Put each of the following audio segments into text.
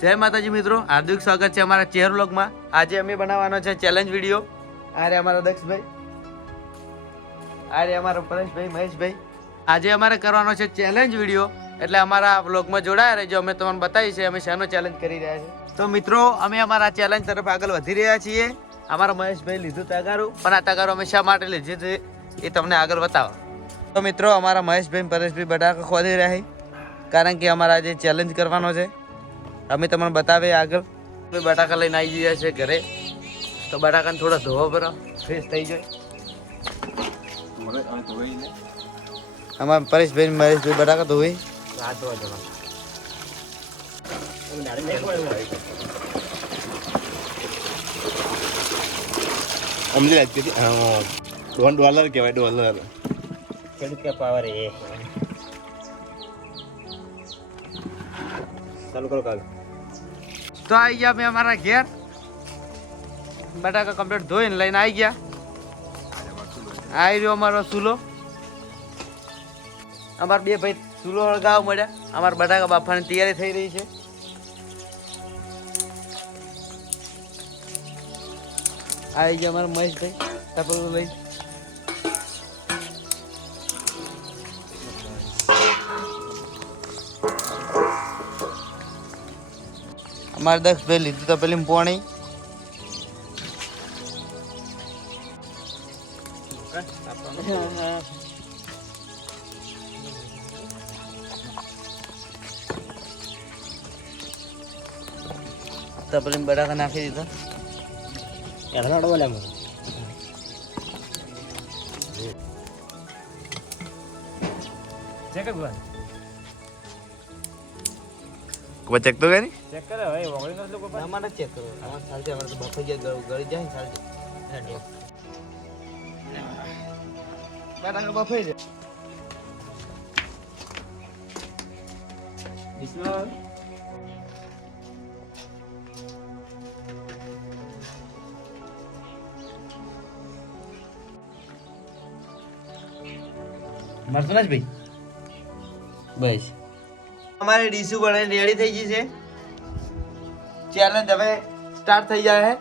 જય માતાજી મિત્રો, હાર્દિક સ્વાગત છે અમારા ચેર વ્લોગમાં। આજે અમે બનાવવાનો છે ચેલેન્જ વિડીયો। આરે અમારા દક્ષભાઈ, આરે અમારા પરેશભાઈ, મહેશભાઈ। આજે અમારે કરવાનો છે ચેલેન્જ વિડીયો, એટલે અમારા વ્લોગમાં જોડાયા રહેજો। અમે તમને બતાવી છે અમે શાનો ચેલેન્જ કરી રહ્યા છીએ। તો મિત્રો અમે અમારા ચેલેન્જ તરફ આગળ વધી રહ્યા છીએ। અમારા મહેશભાઈ લીધું તગારું, પણ આ તગારું અમે શા માટે લીધું છે એ તમને આગળ બતાવો। તો મિત્રો અમારા મહેશભાઈ પરેશભાઈ બટાકા ખોદી રહ્યા છે, કારણ કે અમારા આજે ચેલેન્જ કરવાનો છે। અમે તમને બતાવીએ આગળ। બટાકા લઈને આવી ગયા છે ઘરે, તો બટાકાને થોડા ધોવા પર ફ્રેશ થઈ જાય। અમારા પરેશભાઈ મહેશભાઈ બટાકા ધોઈ $1 કહેવાય, $1 કે પાવર એ ચાલુ કરો કાલ। તો આવી ગયા અમે અમારા ઘેર, બટાકા કમ્પ્લીટ ધોઈને લઈને આવી ગયા। આવી રહ્યો અમારો ચૂલો। અમારા બે ભાઈ ચૂલો હળગાવવા મળ્યા। અમારા બટાકા બાફાની તૈયારી થઈ રહી છે। આવી ગયા અમારા મહેશભાઈ ટપલું લઈ। અમારે દક્ષભાઈ લીધું તો પેલી પોણી। તો પેલી બટાકા નાખી દીધા। એના બોલે ચેક કર ભગવાન, કોઈ ચેક તો કરી ચેક કરે ભાઈ વગડી નો લોકો પર અમારે ચેક કરો। અમારે ચાલશે, અમારે તો બફાઈ જાય, ગળી જાય ને ચાલશે। બટાકા બફાઈ જાય। બિસ્મિલ્લાહ। મરસનાજ ભાઈ બસ અમારી ડીશુ બનાવીને રેડી થઈ ગઈ છે। ચેલેન્જ હવે સ્ટાર્ટ થઈ જાય છે,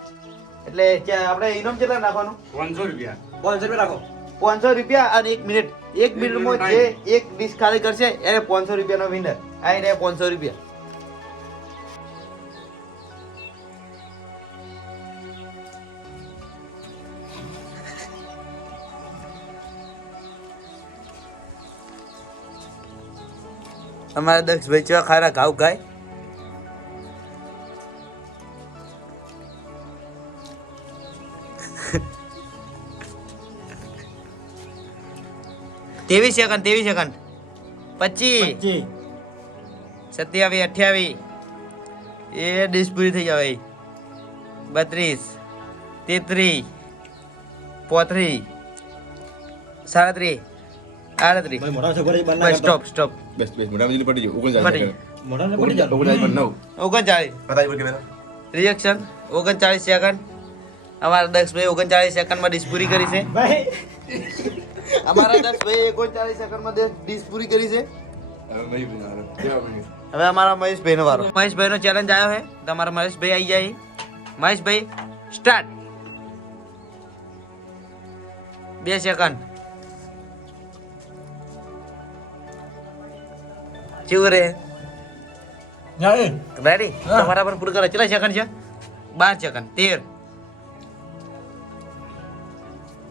એટલે આપણે ઇનામ કેટલા નાખવાનું? $500 રાખો। 500 રૂપિયા અને 1 મિનિટ। 1 મિનિટમાં જે એક ડીશ ખાલી કરશે એને 500 રૂપિયાનો વિનર। આવી રહ્યા 500 રૂપિયા। અમારા દક્ષભાઈ ચેવા ખારા ઘાવ ખાય। तेवीस सेकंड 25 27 28 એ ડીશ પૂરી થઈ જાય। 32 33 35 37 38 મોટા છોકરા બનના સ્ટોપ સ્ટોપ બસ મોટા મજલી પડી ગયો 39 પડી મોટા ને પડી જા 39 બતાવી કેમેરા રિએક્શન 39 સેકન્ડ। અમારા દક્ષભાઈ 39 સેકન્ડમાં ડીશ પૂરી કરી છે। ભાઈ અમારા દક્ષભાઈ 39 સેકન્ડમાં ડીશ પૂરી કરી છે। હવે અમારા મહેશભાઈનો વારો। મહેશભાઈનો ચેલેન્જ આવ્યો છે, તો અમારા મહેશભાઈ આવી જાય। મહેશભાઈ સ્ટાર્ટ। 2 સેકન્ડ કેવું રે? જાય રેડી? તમારા પર પૂરું કરો। કેટલા સેકન્ડ છે? 12 સેકન્ડ 13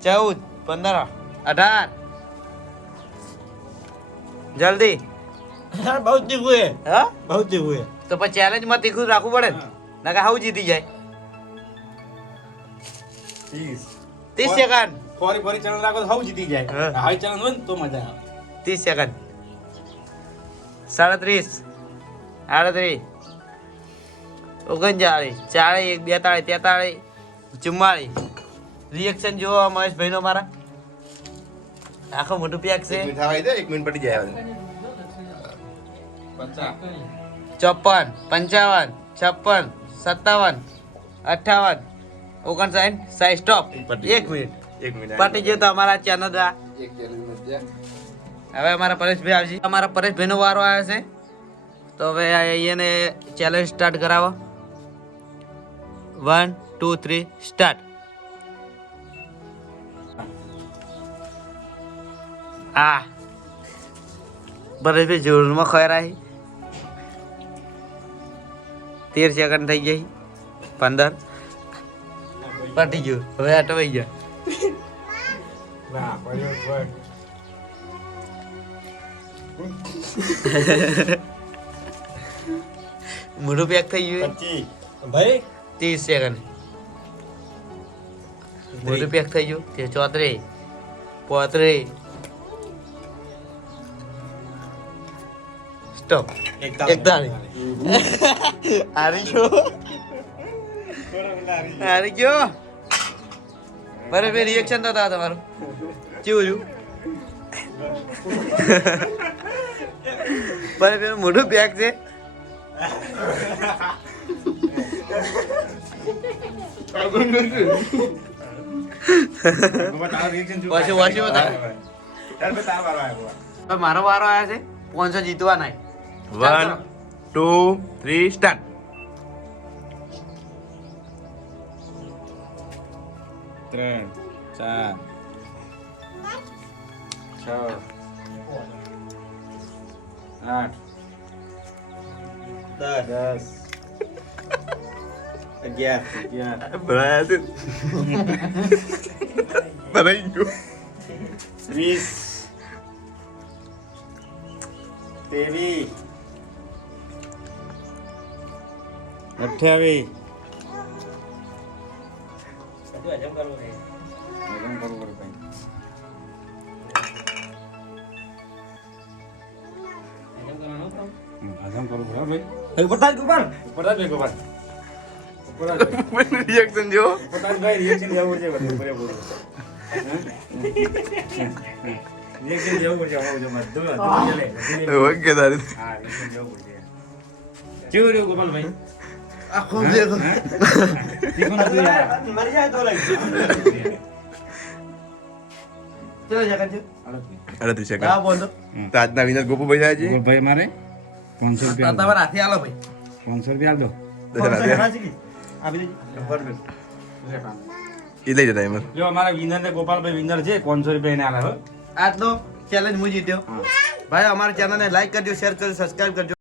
14 15 18 જલ્દી। यार बहुत तीखू है, હા बहुत तीखू है। તો પછી ચેલેન્જ માં તીખું રાખવું પડે ને, નકા હાઉ જીતી જાય। 30 સેકન્ડ ફોરી ચેનલ રાખો તો હાવ જીતી હા। જાય। હાઈ ચેનલ હોય ને તો મજા આવે। 30 સેકન્ડ 37 38 39 40 42 43 44 રિએક્શન જોવો મહેશભાઈ નો મારા। આખો મોટું પેક છે। 1 મિનિટ આવા દે, 1 મિનિટ પડી જાય। 50 54 55 56 57 58 59 60 સ્ટોપ। 1 મિનિટ 1 મિનિટ પટી ગયો તો અમારા ચેનલ દ્વારા। એક ચેલેન્જ માં છે। હવે અમારા પરેશભાઈ આવશે। અમારા પરેશભાઈ નો વારો આવ્યો છે। તો હવે અહીંયાને ચેલેન્જ સ્ટાર્ટ કરાવો 1 2 3 સ્ટાર્ટ આ પરેશભાઈ જોરમાં ખોરાય 13 સેકન્ડ થઈ ગઈ 15 પટી ગયું હવે અટવાઈ ગયા ના પડ્યો પણ મોઢું પેક થઈ ગયું 25 ભાઈ 30 સેકન્ડ મોઢું પેક થઈ ગયું 34 35 સ્ટોપ 41 હારી ગયો બરે બે રિએક્શન તો હતા તમારું કેવું રહ્યું બરે બે મોઢું પેક છે વાંચો બતા મારો વારો આવ્યો છે 500 જીતવાના 1 2 3 સ્ટાર્ટ 3 4 6 8 10 11 બરાબર બરાઈ ગયો 20 23 28 હજમ કરવું પડે ભાઈ ઉપર જ ગોપાલ રિએક્શન જો ભાઈ રિએક્શન જવું છે બરાબર રિએક્શન જવું પડશે બધું ઓકે તારી હા રિએક્શન જવું પડશે કેવું રહ્યું ગોપાલભાઈ આખો દેખો મરી જાય તો ચલો જગત 38 સેકન્ડ હા બોલ દો તો આજના વિનર ગોપુભાઈ સાહેબ છે ભાઈ મારે 500 રૂપિયા તમારા હાથે આલો ભાઈ 500 રૂપિયા દો એ લઈ જતા એમ જો અમારા વિનર ને ગોપાલભાઈ વિનર છે 500 રૂપિયા એને આલે હો આજનો ચેલેન્જ હું જીત્યો ભાઈ અમારી ચેનલને લાઈક કરજો શેર કરજો સબસ્ક્રાઇબ કરજો